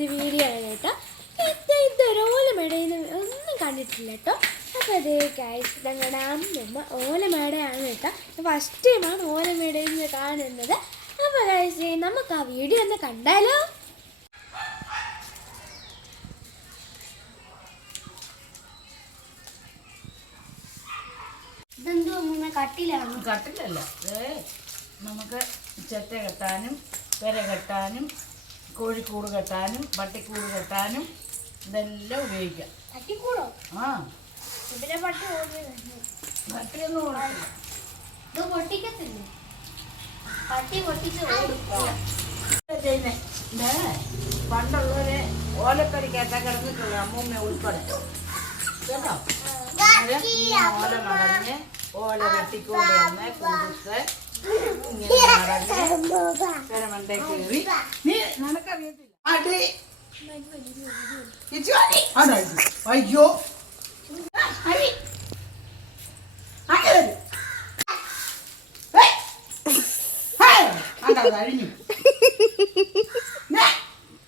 ഒരു വീഡിയോ ആണ് കേട്ടോ. ഇത് ഇതൊരു ഇടയിൽ ഒന്നും കണ്ടിട്ടില്ല കേട്ടോ. അപ്പോൾ അതേ ഗൈസ് ഞങ്ങളുടെ അമ്മമ്മ ഓലമേടയാണ് കേട്ടോ. ഫസ്റ്റ് ടൈമാണ് ഓലമേടയിൽ നിന്ന് കാണുന്നത്. അപ്പോൾ ഗൈസ് നമുക്ക് ആ വീഡിയോ ഒന്ന് കണ്ടാലോ? കട്ടിലാണ്. കട്ടിലല്ല. നമുക്ക് ചെത്ത കെട്ടാനും പെര കെട്ടാനും കോഴിക്കൂട് കെട്ടാനും പട്ടിക്കൂട് കെട്ടാനും ഇതെല്ലാം ഉപയോഗിക്കാം. പട്ടിക്കൂടോ? ആ. ഇതിനെ പട്ടി പട്ടിയൊന്നും ഓടില്ല. ഇത് പൊട്ടിക്കത്തില്ലേ? പട്ടി പൊട്ടിച്ച് ഓടും ചെയ്യുന്നേ? ഇതേ പണ്ടുള്ളവര് ഓലക്കരിക്കകത്ത കിടന്നിട്ടുള്ള അമ്മൂമ്മ ഉൾപ്പെടെ. കേട്ടോ? ഓല മടഞ്ഞ് ഓല വെട്ടിക്കൊണ്ട് വന്ന് കൊടുത്ത് ഇങ്ങനെ മടഞ്ഞ് പെരമണ്ടേ കയറി അയ്യോ.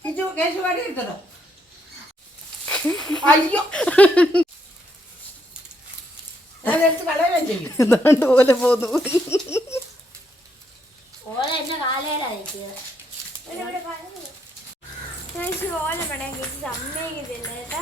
ഇച്ചു കേശുവാടി എടുത്തതോ അയ്യോ. പോലെ പോന്നു. ഓല എന്റെ കാലയിലായിരിക്കും ഓല പടയാൻ കിട്ടി സമ്മതിക്കത്തില്ല കേട്ടാ.